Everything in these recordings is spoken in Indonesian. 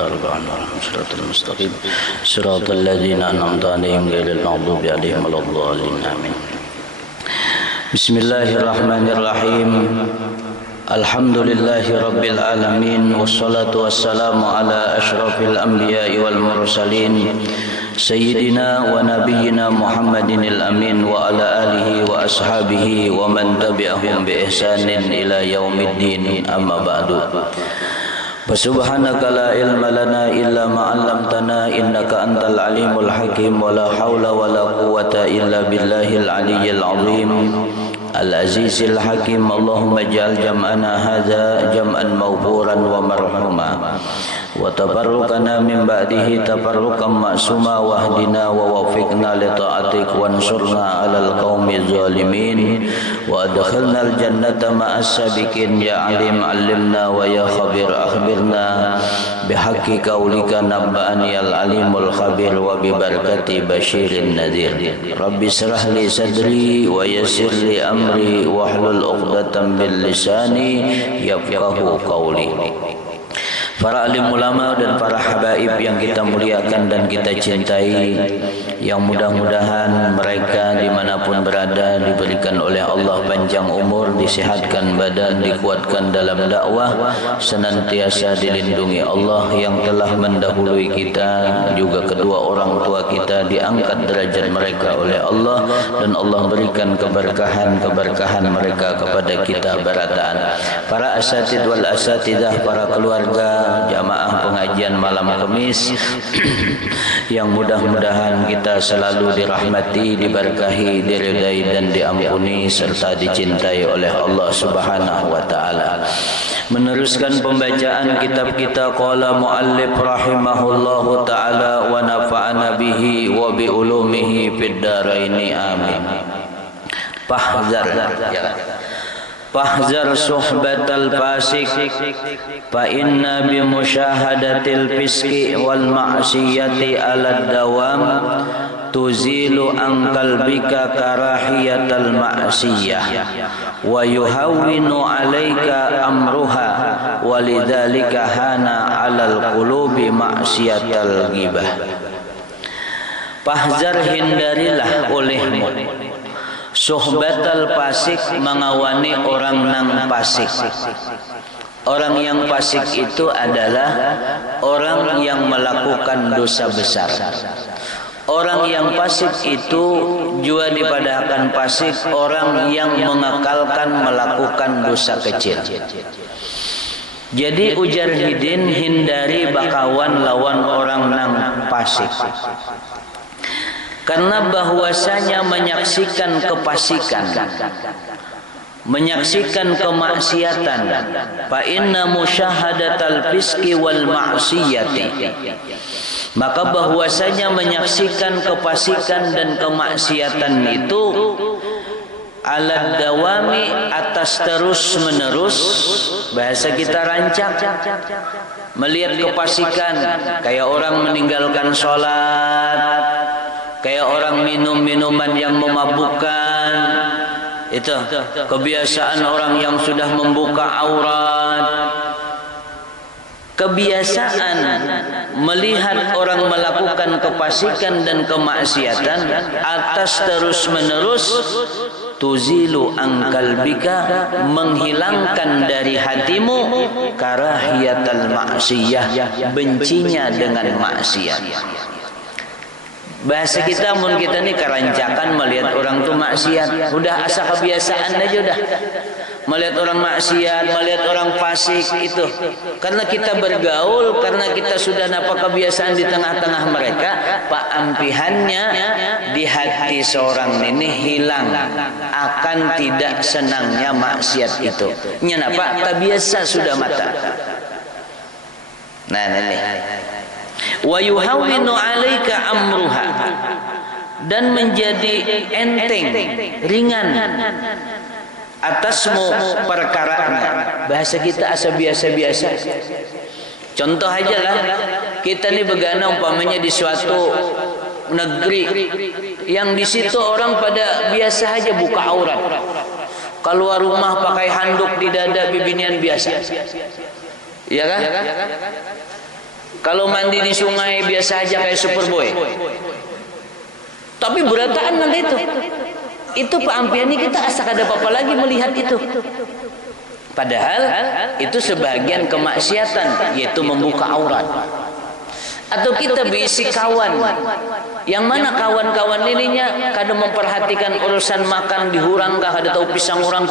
المغضوب عليهم صراط المستقيم صراط الذين أنعمت عليهم غير المغضوب عليهم ولا الضالين آمين. Bismillahirrahmanirrahim. Alhamdulillahi rabbil alamin wassalatu wassalamu ala asyrafil anbiya'i wal mursalin sayyidina wa nabiyyina Muhammadinil amin wa ala alihi wa ashabihi wa man tabi'ahum bi ihsanin ila yaumiddin amma ba'du. Subhanaka la ilma lana illa ma 'allamtana innaka antal alimul hakim wa la haula wa la quwwata illa billahil aliyyil azim al-azizil hakim. Allahumma ij'al jam'ana hadza jam'an mawfuran wa marhuma wa tabarrukana min ba'dihi tabarrukan ma'suma wahdina wa wafiqna li ta'atik wansurna 'alal qaumiz zalimin wa adkhilnal jannata ma'as sabiqin ya alim 'allimna wa ya khabir akhbirna bihaqqi qaulika nabba'ani al-alimul khabir wa bi barakati basyirin nadhir. Rabbi shrah li sadri wa yassir li amri wahlul 'uqdatam min lisani yafqahu qawli. Para alim ulama dan para habaib yang kita muliakan dan kita cintai, yang mudah-mudahan mereka dimanapun berada diberikan oleh Allah panjang umur, disehatkan badan, dikuatkan dalam dakwah, senantiasa dilindungi Allah yang telah mendahului kita, juga kedua orang tua kita diangkat derajat mereka oleh Allah, dan Allah berikan keberkahan mereka kepada kita barataan. Para asatid wal asatidah, para keluarga jamaah pengajian malam Kamis yang mudah-mudahan kita selalu dirahmati, diberkahi, diridai dan diampuni serta dicintai oleh Allah Subhanahu wa taala. Meneruskan pembacaan kitab kita, qala muallif rahimahullahu taala wa nafa'ana bihi wa bi ulumihi fid dharaini amin. Fahzar Fahzar suhbatal fasik fa inna bi musyahadatil fiski wal ma'siyati ala dawam tuzilu an qalbika karahiyatal ma'siyah wa yuhawwinu alayka amruha walidzalika hana 'alal qulubi ma'siyatal ghibah. Fahzar, hindarilah olehmu suhbatal fasik, mengawani orang nang fasik. Orang yang fasik itu adalah orang yang melakukan dosa besar. Orang yang fasik itu juga dipadahkan fasik orang yang mengekalkan melakukan dosa kecil. Jadi ujar hidin, hindari bakawan lawan orang nang fasik. Karena bahwasanya menyaksikan kefasikan, menyaksikan kemaksiatan, fa inna musyahadatal fiski wal ma'siyati, maka bahwasanya menyaksikan kefasikan dan kemaksiatan itu ala dawami, atas terus menerus. Bahasa kita rancak, melihat kefasikan kayak orang meninggalkan sholat, kayak orang minum minuman yang memabukkan, itu kebiasaan orang yang sudah membuka aurat. Kebiasaan melihat orang melakukan kefasikan dan kemaksiatan atas terus menerus, tuzilu angkalbika, menghilangkan dari hatimu karahiyatal maksiyah, bencinya dengan maksiat. Bahasa kita, mun kita nih kerancakan melihat orang tuh maksiat, udah asa kebiasaan aja udah. Melihat orang maksiat, melihat orang fasik itu. Karena kita bergaul, karena kita sudah napa kebiasaan di tengah-tengah mereka, pak ampihannya di hati seorang ini hilang akan tidak senangnya maksiat itu. Nya napa? Tak biasa sudah mata. Nah, ini. Wa yuhawwinu 'alaika amruha, dan menjadi enteng, ringan atasmu perkaranya. Bahasa kita asa biasa-biasa. Contoh aja lah, kita nih begana umpamanya di suatu negeri yang di situ orang pada biasa aja buka aurat. Keluar rumah pakai handuk di dada, bibinian biasa. Iya kan? Kalau mandi di sungai biasa aja kayak Superboy. Tapi berataan nanti itu. Itu Pak Ampiani kita asa ada apa-apa lagi melihat itu. Padahal itu sebagian kemaksiatan, yaitu membuka aurat. Atau kita berisi kawan, yang mana kawan-kawan ininya kadang memperhatikan urusan makan dihurang kah, ada tahu pisang orang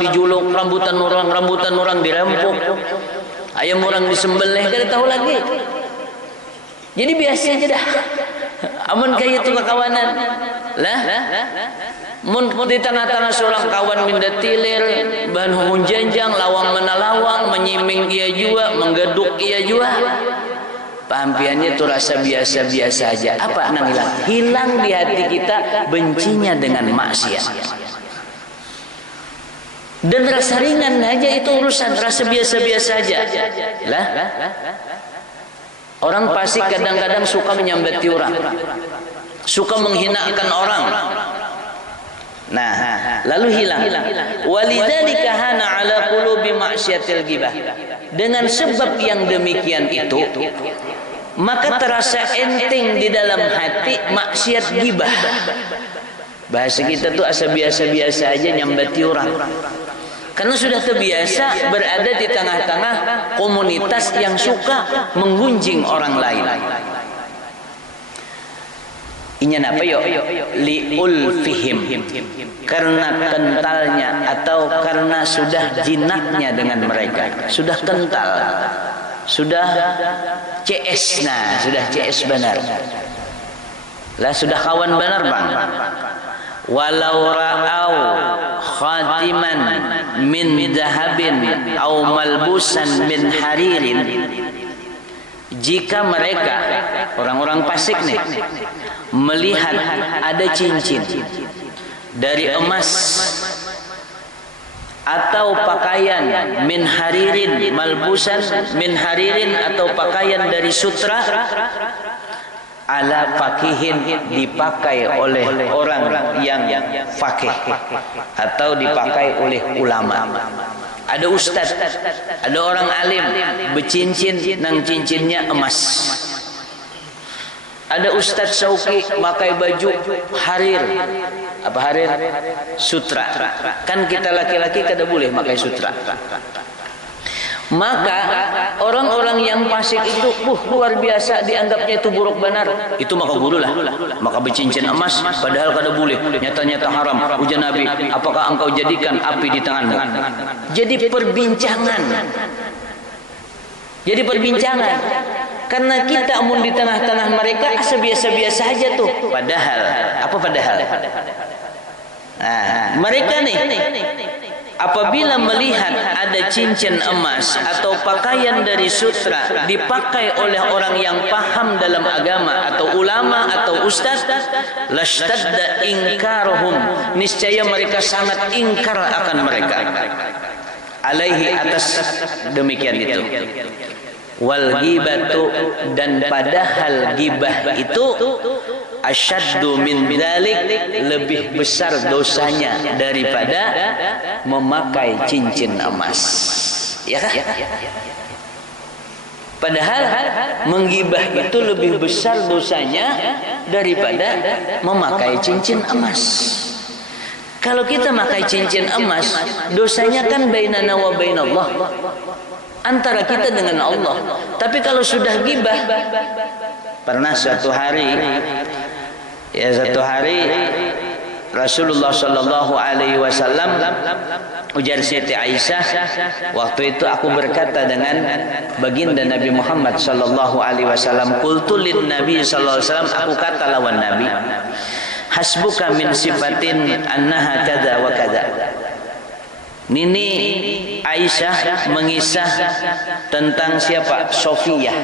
dijuluk, rambutan orang dirempuk, ayam orang disembelih, kada tahu lagi. Jadi biasa aja dah. Amun kayak itu kekawanan lah. Mun di tengah-tengah seorang kawan minda tilir, bahan hunjanjang, lawang menalawang, menyiming ia jua, menggeduk ia jua. Pampiannya itu rasa biasa-biasa aja. Apa nang hilang? Hilang di hati kita bencinya dengan maksiat. Dan rasa ringan aja itu urusan, rasa biasa-biasa aja. Lah, orang Pasik kadang-kadang suka menyambati orang, suka menghinakan orang. Nah, lalu hilang. Walidzalika hana ala qulubi ma'syatil ghibah. Dengan sebab yang demikian itu, maka terasa enteng di dalam hati maksiat ghibah. Bahasa kita tuh asa biasa-biasa aja nyambati orang. Karena sudah terbiasa berada di tengah-tengah komunitas yang suka menggunjing orang lain. Inya apa yo? Liulfihim, karena kentalnya atau karena sudah jinaknya dengan mereka, sudah kental, sudah CS, nah sudah CS benar, lah sudah kawan benar bang. Walau ra'au khatiman min dahabin au malbusan min haririn, jika mereka orang-orang Pasik nih melihat ada cincin dari emas atau pakaian min haririn, malbusan min haririn atau pakaian dari sutra, ala fakihin, dipakai oleh orang yang fakih atau dipakai oleh ulama. Ada ustaz, ada orang alim bercincin, nang cincinnya emas. Ada ustaz Sauki pakai baju harir. Apa harir? Sutra. Kan kita laki-laki kada boleh pakai sutra. Maka orang-orang yang Pasik itu luar biasa dianggapnya itu buruk benar. Itu maka guru lah. Maka bercincin emas padahal kada boleh. Nyata-nyata haram. Ujar Nabi, apakah engkau jadikan api di tanganmu? Jadi perbincangan. Jadi perbincangan. Karena kita amun di tengah-tengah mereka asa biasa-biasa aja tuh. Padahal, apa padahal? Nah, mereka nih apabila melihat ada cincin emas atau pakaian dari sutra dipakai oleh orang yang paham dalam agama atau ulama atau ustaz, lashtadda inkaruhum, niscaya mereka sangat ingkar akan mereka. Alaihi, atas demikian itu. Wal ghibatu, dan padahal ghibah itu asyaddu min dzalik, lebih besar dosanya daripada memakai cincin emas. Ya kan? Padahal menggibah itu lebih besar dosanya daripada memakai cincin emas. Kalau kita memakai cincin emas, dosanya kan bainana wa bainallah, antara kita dengan Allah. Tapi kalau sudah gibah, pernah satu hari Rasulullah sallallahu alaihi wasallam, ujar Siti Aisyah, waktu itu aku berkata dengan baginda Nabi Muhammad sallallahu alaihi wasallam, qultu lin Nabi sallallahu alaihi wasallam, aku kata lawan Nabi, hasbuka min sifatin annaha kada wa kada. Nini Aisyah mengisah tentang siapa? Sofiyah.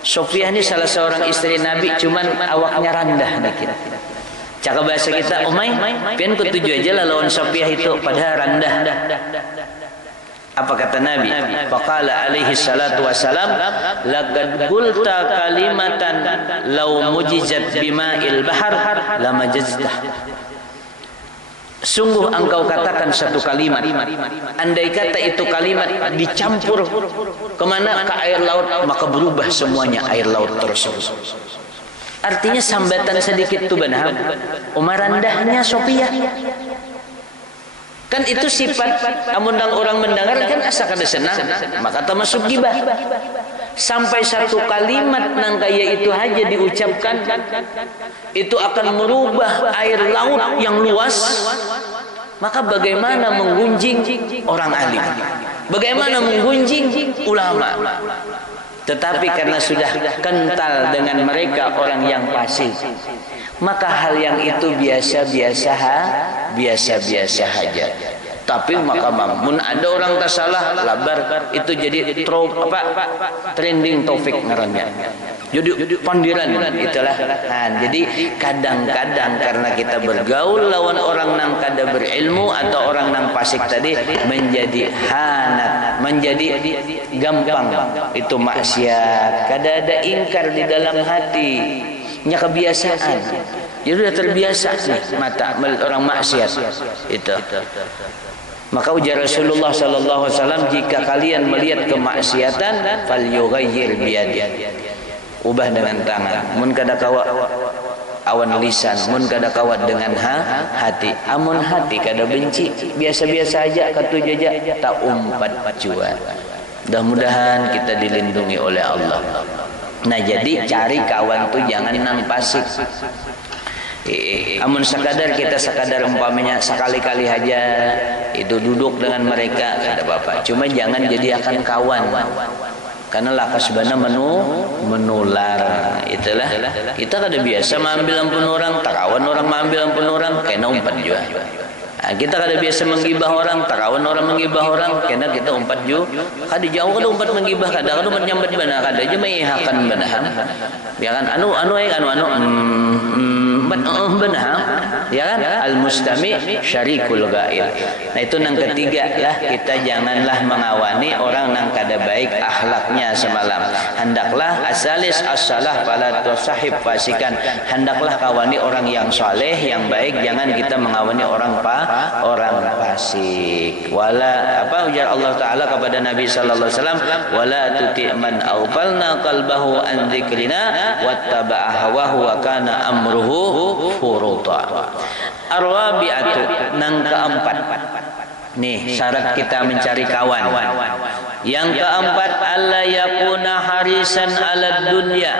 Sofiyah ini salah seorang istri Nabi, cuman awaknya rendah dikit. Cakap bahasa kita, umay, pian ketujuh aja lah lawan Sofiyah itu, padahal rendah. Apa kata Nabi? Faqala alaihi salatu wassalam, laqad qulta kalimatan law mujizat bima'il bahar lamajaztah. Sungguh engkau katakan satu kalimat, andai kata itu kalimat dicampur kemana, ke air laut, maka berubah semuanya air laut tersebut. Artinya sambatan sedikit tuh benam, umarandahnya Sophia. Kan itu sifat amun orang mendengar kan asa kada senang, maka termasuk gibah. Sampai satu kalimat nang kaya itu aja diucapkan, itu akan merubah air laut yang luas. Maka bagaimana menggunjing orang alim, bagaimana menggunjing ulama. Tetapi karena sudah kental dengan mereka orang yang fasik, maka hal yang itu biasa-biasa saja. Tapi maka mun ada orang tak salah labar itu jadi trending topik ngarannya. Jadi pandiran itulah. Nah, jadi kadang-kadang karena kita bergaul lawan orang nang kada berilmu atau orang nang fasik tadi menjadi hanat, menjadi gampang itu maksiat. Kada ada ingkar di dalam hati, nya kebiasaan. Jadi sudah terbiasa nih mata orang maksiat itu. Maka ujar Rasulullah sallallahu alaihi wasallam, jika kalian melihat kemaksiatan, falyughayyir biyadihi. Ubah dengan tangan. Mun kada kawa awan lisan, mun kada kawat dengan hati. Amun hati kada benci, biasa-biasa aja katu jaja tak umpat cuan. Mudah-mudahan kita dilindungi oleh Allah. Nah, jadi cari kawan tuh jangan nang pasik. Amun sekadar umpamanya sekali-kali aja itu duduk dengan mereka kada apa-apa. Cuma jangan jadi akan kawan. Karena lakas bana menular. Itulah kita kada biasa mengambil ampun orang, tak kawan orang mengambil ampun orang, kena umpat juga. Nah, kita kada biasa menggibah orang, tak kawan orang menggibah orang, kena kita umpat juga. Kada jauh kada umpat menggibah, kada umpat nyambat bana, kada aja maihakan bana. Ya kan benar, ya kan? Al-mustami syarikul ghaib. Nah, itu yang ketiga lah, kita janganlah mengawani orang yang kada baik akhlaknya semalam. Hendaklah asalis as-salah fala tusahib fasikan. Hendaklah kawani orang yang saleh, yang baik, jangan kita mengawani orang fasik. Wala ujar Allah taala kepada Nabi sallallahu alaihi wasallam, wala tuti man aghfalna qalbahu an dzikrina wattaba'a hawahu wa kana amruhu furuta. Arwabi'atu, nang keempat. Nih syarat kita mencari kawan. Yang keempat, alla yakuna harisan ala dunya.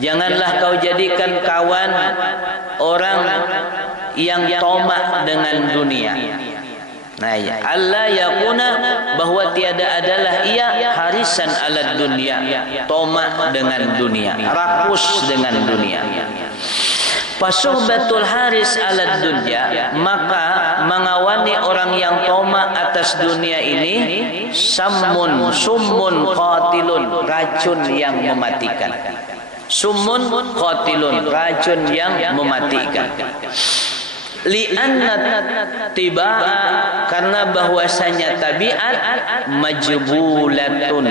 Janganlah kau jadikan kawan orang yang tamak dengan dunia. Nah, ya, alla yakuna, bahwa tiada adalah ia harisan ala dunia, tamak dengan dunia, rakus dengan dunia. Pasuhbatul haris ala dunya, maka mengawani orang yang tamak atas dunia ini summun qatilun, racun yang mematikan. Summun qatilun, racun yang mematikan. Li'anna tiba'a, karena bahwasanya tabiat majbulatun,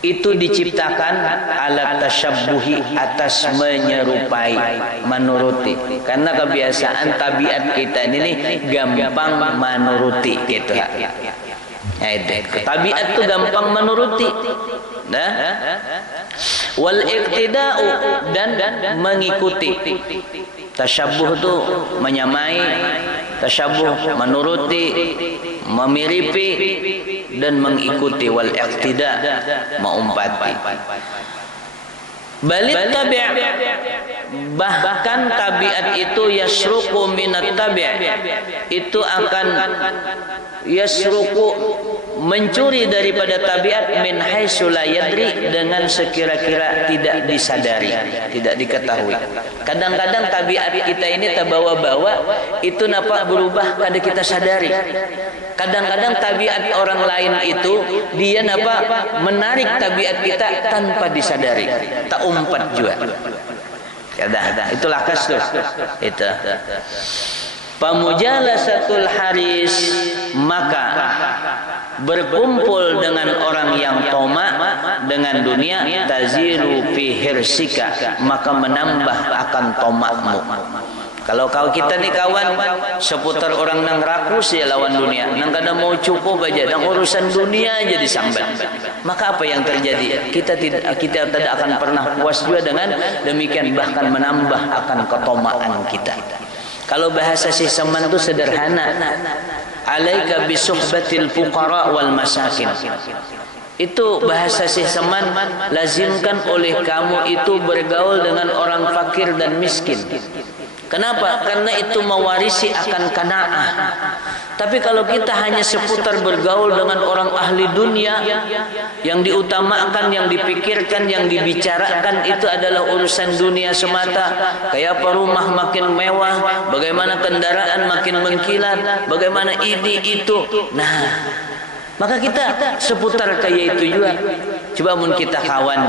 itu diciptakan ala tasyabbuhi, atas menyerupai, menuruti. Karena kebiasaan tabiat kita ini gampang menuruti gitu. Tabiat itu gampang menuruti. Nah, wal iqtida'u, dan mengikuti. Tasyabuh itu menyamai, tasyabuh menuruti, memiripi, dan mengikuti. Wal iqtida, mengumpati. Balit tabi', bahkan tabiat itu yasruku minat tabi', itu akan yasruku, mencuri daripada tabiat, min haitsu la yadri, dengan sekira-kira tidak disadari, tidak diketahui. Kadang-kadang tabiat kita ini terbawa-bawa, itu napa berubah kada kita sadari. Kadang-kadang tabiat orang lain itu dia napa menarik tabiat kita tanpa disadari, tak umpat juga. Kadang-kadang itu lakas tuh. Itu. Pamujalasatul haris, maka berkumpul dengan orang yang tamak dengan dunia, taziru fi hirsika, maka menambah akan tamakmu. Kalau kita ni kawan seputar orang nang rakus ya lawan dunia, nang kada mau cukup aja, nang urusan dunia aja disambat. Maka apa yang terjadi? Kita tidak akan pernah puas juga dengan demikian, bahkan menambah akan ketomaan kita. Kalau bahasa si Saman itu sederhana, alaika bisuhbatil fuqara wal masakin. Itu bahasa si Saman, lazimkan oleh kamu itu bergaul dengan orang fakir dan miskin. Kenapa? Karena itu mewarisi akan qanaah. Tapi kalau kita hanya seputar bergaul dengan orang ahli dunia, yang diutamakan, yang dipikirkan, yang dibicarakan itu adalah urusan dunia semata. Kayak apa rumah makin mewah, bagaimana kendaraan makin mengkilat, bagaimana ini itu. Nah, maka kita seputar kayak itu juga. Coba mun kita kawan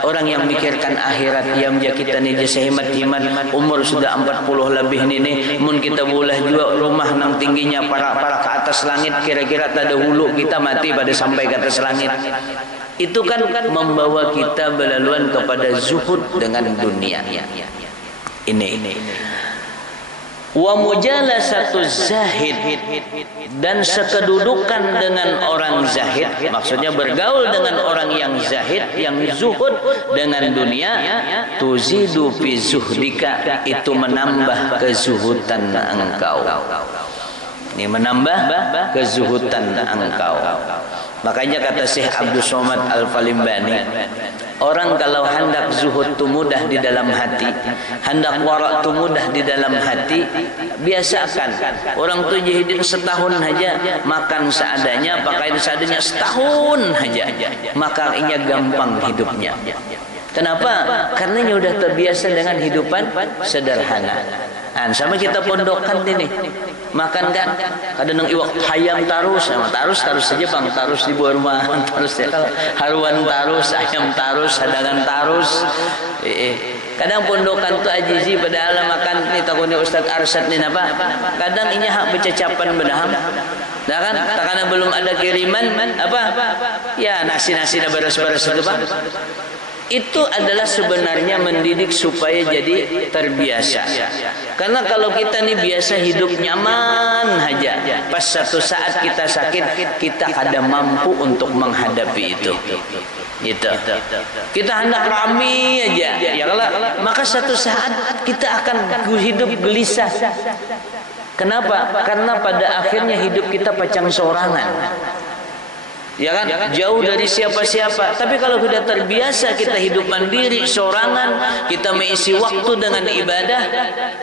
orang yang mikirkan akhirat, yang kita ni jasa himat-himat umur sudah 40 lebih ni mun kita boleh juga rumah nang tingginya para ke atas langit, kira-kira tak ada hulu kita mati pada sampai ke atas langit. Itu kan membawa kita belaluan kepada zuhud dengan dunia. Ini. Wa mujalasatu zahid, dan sekedudukan dengan orang zahid, maksudnya bergaul dengan orang yang zahid, yang zuhud dengan dunia, tuzidu fi zuhdika, itu menambah kezuhudan engkau. Ini menambah kezuhudan engkau. Makanya kata Syekh Abdul Somad Al-Falimbani, orang kalau hendak zuhud tu mudah di dalam hati, hendak wara tu mudah di dalam hati, biasakan. Orang tu jahidin setahun saja, makan seadanya, pakaian seadanya setahun saja, maka ia gampang hidupnya. Kenapa? Karena dia sudah terbiasa dengan hidupan sederhana. Sama kita pondokkan ini, makan kan kadang iwak ayam tarus, tarus saja bang, tarus di bawah rumah, tarus ya, haruan tarus, ayam tarus, hadangan tarus. Kadang pondokan tu ajizi pada alam makan ni takutnya Ustaz Arsyad ni apa? Kadang inya hak bercecapan bedaham. Dah kan? Takana belum ada kiriman apa? Ya nasi-nasi dah beres-beres itu bang. Itu adalah sebenarnya mendidik supaya jadi terbiasa. Karena kalau kita ni biasa hidup nyaman saja, pas satu saat kita sakit, kita kada mampu untuk menghadapi itu. Gitu. Kita hendak rami aja, ya kalau maka satu saat kita akan hidup gelisah. Kenapa? Karena pada akhirnya hidup kita pacang sorangan. Ya kan, jauh dari siapa-siapa. Tapi kalau sudah terbiasa kita hidup mandiri, sorangan, kita mengisi waktu dengan ibadah,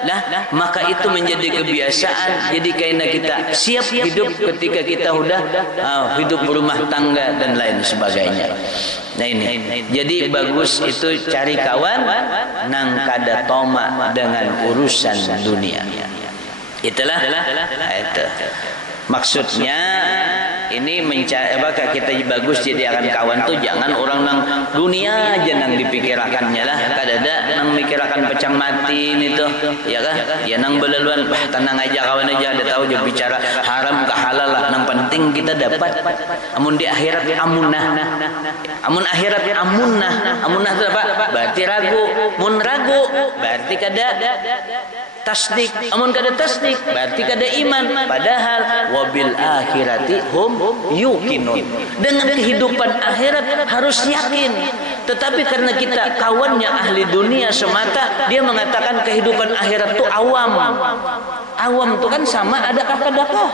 nah maka itu menjadi kebiasaan. Jadi karena kita siap hidup ketika kita sudah hidup berumah tangga dan lain sebagainya. Nah ini, jadi bagus itu cari kawan nang kada toma dengan urusan dunia. Itulah itu. Maksudnya ini mencari kita bagus jadi akan kawan tuh jangan orang nang dunia aja nang dipikirakannya lah, kadada nang mikirakan pecang mati itu, ya kan? Ya nang belaluan tenang aja kawan aja, ada tahu je bicara haram ke halal lah, nang penting kita dapat. Amun di akhirat amunah, amun akhirat amunah itu apa? Berarti ragu, mun ragu berarti kada tasdik, amun kada tasdik berarti kada iman. Padahal wabil akhirati hum yuqinun, dengan kehidupan akhirat harus yakin. Tetapi karena kita kawannya ahli dunia semata, dia mengatakan kehidupan akhirat itu awam. Awam itu kan sama adakah kadakah?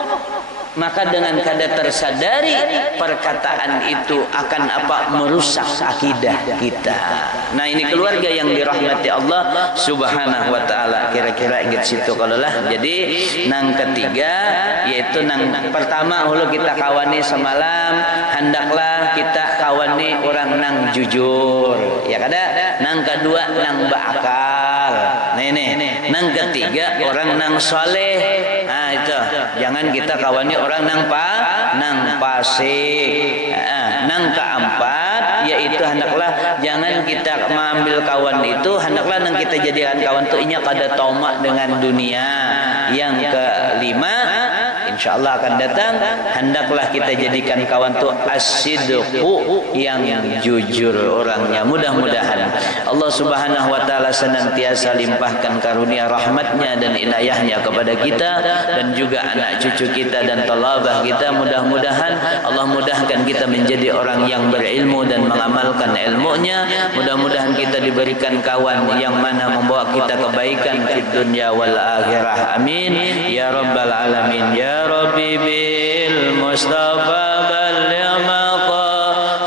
Maka dengan kada tersadari perkataan itu akan merusak akidah kita. Nah ini keluarga yang dirahmati Allah Subhanahu wa taala. Kira-kira ingat situ kalau lah. Jadi nang ketiga yaitu nang pertama hulu kita kawani semalam, hendaklah kita kawani orang nang jujur. Ya kada? Nang kedua nang berakal. Nah ini. Nang ketiga orang nang soleh. Nah itu. Jangan kita kawani orang nang fasik. Nang keempat yaitu hendaklah jangan kita mengambil kawan itu, hendaklah nang kita jadikan kawan itu inya kada tomak dengan dunia. Yang kelima insyaallah akan datang. Hendaklah kita jadikan kawan tu as-sidqu, yang jujur orangnya. Mudah-mudahan Allah Subhanahu wa taala senantiasa limpahkan karunia rahmatnya dan inayahnya kepada kita dan juga anak cucu kita dan talabah kita. Mudah-mudahan Allah mudahkan kita menjadi orang yang berilmu dan mengamalkan ilmunya. Mudah-mudahan kita diberikan kawan yang mana membawa kita kebaikan di dunia wal akhirah. Amin ya rabbal alamin. Ya Rabbi bil Mustafa balligh maqasidana